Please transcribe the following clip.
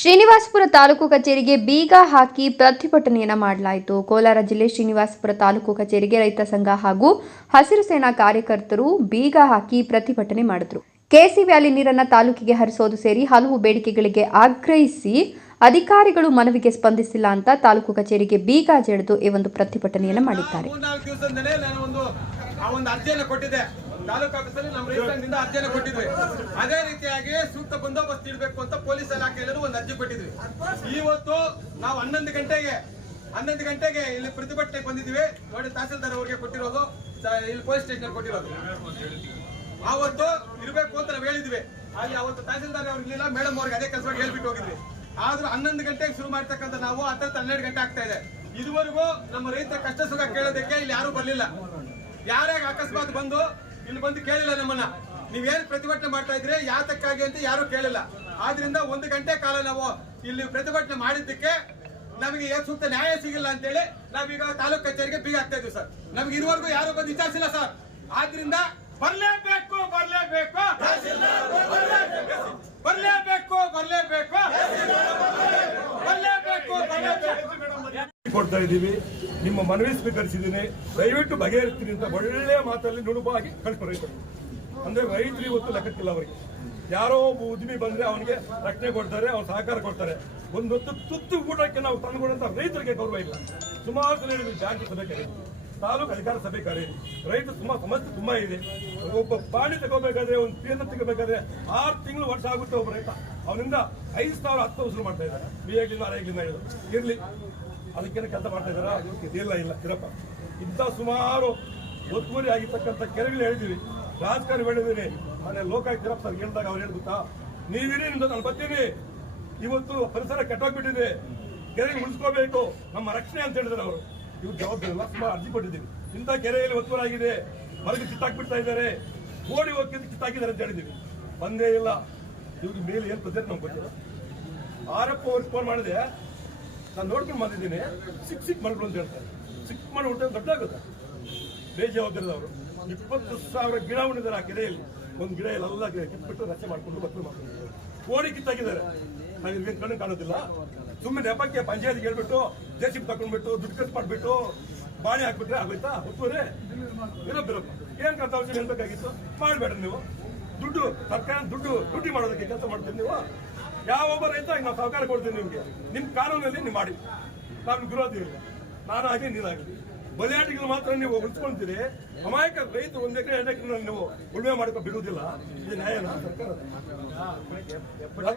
ಶ್ರೀನಿವಾಸಪುರ ತಾಲೂಕು ಕಚೇರಿಗೆ ಬೀಗ ಹಾಕಿ ಪ್ರತಿಭಟನೆಯನ್ನು ಮಾಡಲಾಯಿತು. ಕೋಲಾರ ಜಿಲ್ಲೆ ಶ್ರೀನಿವಾಸಪುರ ತಾಲೂಕು ಕಚೇರಿಗೆ ರೈತ ಸಂಘ ಹಾಗೂ ಹಸಿರು ಸೇನಾ ಕಾರ್ಯಕರ್ತರು ಬೀಗ ಹಾಕಿ ಪ್ರತಿಭಟನೆ ಮಾಡಿದ್ರು. ಕೆಸಿ ವ್ಯಾಲಿ ನೀರನ್ನು ತಾಲೂಕಿಗೆ ಹರಿಸೋದು ಸೇರಿ ಹಲವು ಬೇಡಿಕೆಗಳಿಗೆ ಆಗ್ರಹಿಸಿ ಅಧಿಕಾರಿಗಳು ಮನವಿಗೆ ಸ್ಪಂದಿಸಿಲ್ಲ ಅಂತ ತಾಲೂಕು ಕಚೇರಿಗೆ ಬೀಗ ಜಡಿದು ಈ ಒಂದು ಪ್ರತಿಭಟನೆಯನ್ನು ಮಾಡಿದ್ದಾರೆ. ತಾಲೂಕು ಆಫೀಸಲ್ಲಿ ನಮ್ಮ ರೈತನಿಂದ ಅರ್ಜಿಯನ್ನು ಕೊಟ್ಟಿದ್ವಿ. ಅದೇ ರೀತಿಯಾಗಿ ಸೂಕ್ತ ಬಂದೋಬಸ್ತ್ ಇಡಬೇಕು ಅಂತ ಪೊಲೀಸ್ ಇಲಾಖೆಯಲ್ಲಿ ಒಂದು ಅರ್ಜಿ ಕೊಟ್ಟಿದ್ವಿ. ಇವತ್ತು ನಾವು ಹನ್ನೊಂದು ಗಂಟೆಗೆ ಹನ್ನೊಂದು ಗಂಟೆಗೆ ಇಲ್ಲಿ ಪ್ರತಿಭಟನೆ ಬಂದಿದ್ವಿ ನೋಡಿ ತಹಸೀಲ್ದಾರ್ ಅವರಿಗೆ ಕೊಟ್ಟಿರೋದು ಇಲ್ಲಿ ಪೊಲೀಸ್ ಸ್ಟೇಷನ್ ಕೊಟ್ಟಿರೋದು. ಆವತ್ತು ಇರಬೇಕು ಅಂತ ನಾವು ಹೇಳಿದ್ವಿ. ಅಲ್ಲಿ ಅವತ್ತು ತಹಸೀಲ್ದಾರ್ ಅವ್ರಿಗೆ ಇಲ್ಲ ಮೇಡಮ್ ಅವ್ರಿಗೆ ಅದೇ ಕೆಲಸವಾಗಿ ಹೇಳ್ಬಿಟ್ಟು ಹೋಗಿದ್ವಿ. ಆದ್ರೂ ಹನ್ನೊಂದು ಗಂಟೆಗೆ ಶುರು ಮಾಡ್ತಕ್ಕಂಥ ನಾವು ಹತ್ತತ್ತು ಹನ್ನೆರಡು ಗಂಟೆ ಆಗ್ತಾ ಇದೆ. ಇದುವರೆಗೂ ನಮ್ಮ ರೈತ ಕಷ್ಟ ಸುಖ ಕೇಳೋದಕ್ಕೆ ಇಲ್ಲಿ ಯಾರು ಬರಲಿಲ್ಲ. ಯಾರ್ಯಾಗ ಅಕಸ್ಮಾತ್ ಬಂದು ಇಲ್ಲಿ ಬಂದು ಕೇಳಿಲ್ಲ ನಮ್ಮನ್ನ. ನೀವೇನ್ ಪ್ರತಿಭಟನೆ ಮಾಡ್ತಾ ಇದ್ರೆ? ಯಾತಕ್ಕಾಗಿ ಅಂತ ಯಾರು ಕೇಳಿಲ್ಲ. ಆದ್ರಿಂದ ಒಂದು ಗಂಟೆ ಕಾಲ ನಾವು ಇಲ್ಲಿ ಪ್ರತಿಭಟನೆ ಮಾಡಿದ್ದಕ್ಕೆ ನಮಗೆ ಸೂಕ್ತ ನ್ಯಾಯ ಸಿಗಿಲ್ಲ ಅಂತೇಳಿ ನಾವೀಗ ತಾಲೂಕ್ ಕಚೇರಿಗೆ ಬೀಗ ಹಾಕ್ತಾ ಇದ್ವಿ ಸರ್. ನಮ್ಗೆ ಇದುವರೆಗೂ ಯಾರು ಬಂದು ವಿಚಾರಿಸಿಲ್ಲ ಸರ್. ಆದ್ರಿಂದ ಬರ್ಲೇಬೇಕು ಬರ್ಲೇಬೇಕು. ಬರ್ಲೇಬೇಕು ಬರ್ಲೇಬೇಕು. ಬರ್ಲೇಬೇಕು ಬರ್ಲೇಬೇಕು. ಕೊಡ್ತಾ ಇದ್ದೀವಿ. ನಿಮ್ಮ ಮನವಿ ಸ್ವೀಕರಿಸಿದ್ದೀನಿ. ದಯವಿಟ್ಟು ಬಗೆಹರಿಸ್ತೀನಿ ಅಂತ ಒಳ್ಳೆಯ ಮಾತಲ್ಲಿ ನುಣುಪಾಗಿ ಕಳಿಸ್ತಾರೆ ರೈತರು ಅಂದ್ರೆ ರೈತರು ಇವತ್ತು ಲೆಕ್ಕಕ್ಕಿಲ್ಲ ಅವರಿಗೆ. ಯಾರೋ ಒಬ್ಬ ಉದ್ಯಮಿ ಬಂದ್ರೆ ಅವನಿಗೆ ರಕ್ಷಣೆ ಕೊಡ್ತಾರೆ, ಅವ್ರು ಸಹಕಾರ ಕೊಡ್ತಾರೆ. ಒಂದೊತ್ತು ತುತ್ತು ಊಟಕ್ಕೆ ನಾವು ತಂದುಕೊಡಂತ ರೈತರಿಗೆ ಗೌರವ ಇಲ್ಲ. ಸುಮಾರು ಜನ ಹೇಳಿದ್ವಿ ಜಾತಿ ಸಭೆ ಕರೆ. ತಾಲೂಕು ಅಧಿಕಾರ ಸಭೆ ಕರೆ. ರೈತ ತುಂಬಾ ಸಮಸ್ಯೆ ತುಂಬಾ ಇದೆ. ಒಬ್ಬ ಪಾಣಿ ತಗೋಬೇಕಾದ್ರೆ, ಒಂದು ತೀರ್ಥ ತಗೋಬೇಕಾದ್ರೆ ಆರು ತಿಂಗಳು ವರ್ಷ ಆಗುತ್ತೆ ಒಬ್ಬ ರೈತ. ಅವನಿಂದ ಐದು ಸಾವಿರ ಹತ್ತು ವಸೂಲು ಮಾಡ್ತಾ ಇದ್ದಾರೆ. ಬಿ ಎಗ್ಲಿಂದ ಆರ್ ಇರ್ಲಿ. ಅದಕ್ಕೇನು ಕೆಲಸ ಮಾಡ್ತಾ ಇದ್ದಾರಾ? ಇಲ್ಲ ಇಲ್ಲ ಇರಪ್ಪ ಇಂಥ ಸುಮಾರು ಒತ್ತುವರಿ ಆಗಿರ್ತಕ್ಕಂಥ ಕೆರೆಗಳು ಹೇಳಿದ್ದೀವಿ. ರಾಜಕಾರಣಿ ಹೇಳಿದೀನಿ ಮನೆ ಲೋಕಾಯುಕ್ತ ಕಿರಪ್ಪ ಸರ್ ಹೇಳಿದಾಗ ಅವ್ರು ಹೇಳ್ಬಿಟ್ಟ, ನೀವಿರಿ, ನಿಮ್ದು ನಾನು ಬರ್ತೀನಿ. ಇವತ್ತು ಪರಿಸರ ಕೆಟ್ಟೋಗ್ಬಿಟ್ಟಿದೆ. ಕೆರೆಗೆ ಉಳಿಸ್ಕೋಬೇಕು ನಮ್ಮ ರಕ್ಷಣೆ ಅಂತ ಹೇಳಿದ್ರು ಅವರು. ಇವ್ರು ಜವಾಬ್ದಾರಿ ಇಲ್ಲ ಸುಮಾರು ಅರ್ಜಿ ಕೊಟ್ಟಿದ್ದೀವಿ. ಇಂಥ ಕೆರೆಯಲ್ಲಿ ಒತ್ತುವರಿ ಆಗಿದೆ. ಮರಗೆ ಕಿತ್ತಾಕ್ಬಿಡ್ತಾ ಇದ್ದಾರೆ. ಓಡಿ ಹೋಗಿ ಕಿತ್ತಾಕಿದ್ದಾರೆ ಅಂತ ಹೇಳಿದ್ದೀವಿ. ಬಂದೇ ಇಲ್ಲ. ಇವ್ರಿಗೆ ಮೇಲೆ ಏನು ಪ್ರತಿಯೊಂದು ನಮ್ಗೆ ಗೊತ್ತಿಲ್ಲ. ಆರಪ್ಪ ಅವ್ರಿಗೆ ಫೋನ್ ಮಾಡಿದೆ. ನಾನು ನೋಡ್ಕೊಂಡು ಬಂದಿದ್ದೀನಿ. ಸಿಕ್ ಸಿಕ್ ಮರಗಳು ಅಂತ ಹೇಳ್ತಾರೆ. ಸಿಕ್ ಮರ ಆಗುತ್ತೆ. ದೊಡ್ಡಾಗುತ್ತೆ ಬೇಜವಾಬ್ದಾರಿದವರು ಇಪ್ಪತ್ತು ಸಾವಿರ ಗಿಡ ಉಳಿದಾರೆ ಆ ಕೆರೆಯಲ್ಲಿ. ಒಂದು ಗಿಡ ಎಲ್ಲ ಕಿತ್ಬಿಟ್ಟು ರಚನೆ ಮಾಡಿಕೊಂಡು ಬರ್ತಾರೆ ಕೋಡಿ ಕಿತ್ತಾಗಿದ್ದಾರೆ. ನಾವು ಇಲ್ಲಿ ಕಣ್ಣು ಕಾಣೋದಿಲ್ಲ. ಸುಮ್ಮನೆ ನೆಪಕ್ಕೆ ಪಂಚಾಯತ್ಗೆ ಹೇಳ್ಬಿಟ್ಟು, ಜೆ ತಗೊಂಡ್ಬಿಟ್ಟು ದುಡ್ಡು ಖರ್ಚು ಮಾಡಿಬಿಟ್ಟು ಬಾಳೆ ಹಾಕ್ಬಿಟ್ರೆ ಆಗೋಯ್ತಾ? ಒತ್ತುವರೆ? ಇರೋ ಬಿರಪ್ಪ. ಏನ್ ಅವಶ್ಯ ಹೇಳ್ಬೇಕಾಗಿತ್ತು? ಮಾಡಬೇಡ್ರಿ ನೀವು. ದುಡ್ಡು, ಸರ್ಕಾರ ದುಡ್ಡು ಡ್ಯೂಟಿ ಮಾಡೋದಕ್ಕೆ ಕೆಲಸ ಮಾಡ್ತೀರಿ ನೀವು? ಯಾವೊಬ್ಬ ರೈತ ನಾವು ಸಹಕಾರ ಕೊಡ್ತೀನಿ ನಿಮ್ಗೆ. ನಿಮ್ ಕಾನೂನಲ್ಲಿ ನೀವು ಮಾಡಿ. ನಾನು ವಿರೋಧ ಇಲ್ಲ. ನಾನು ಹಾಗೆ ನೀರಾಗಲಿ ಬಲಿಯಾಟಿಗಳು ಮಾತ್ರ ನೀವು ಉಳಿಸ್ಕೊಂತೀರಿ. ಅಮಾಯಕ ರೈತ ಒಂದ್ ಎಕರೆ, ಎರಡು ಎಕರೆ ನೀವು ಉಳುಮೆ ಮಾಡ್ಕೊ ಬಿಡುವುದಿಲ್ಲ. ಇದು ನ್ಯಾಯನ ಸರ್ಕಾರ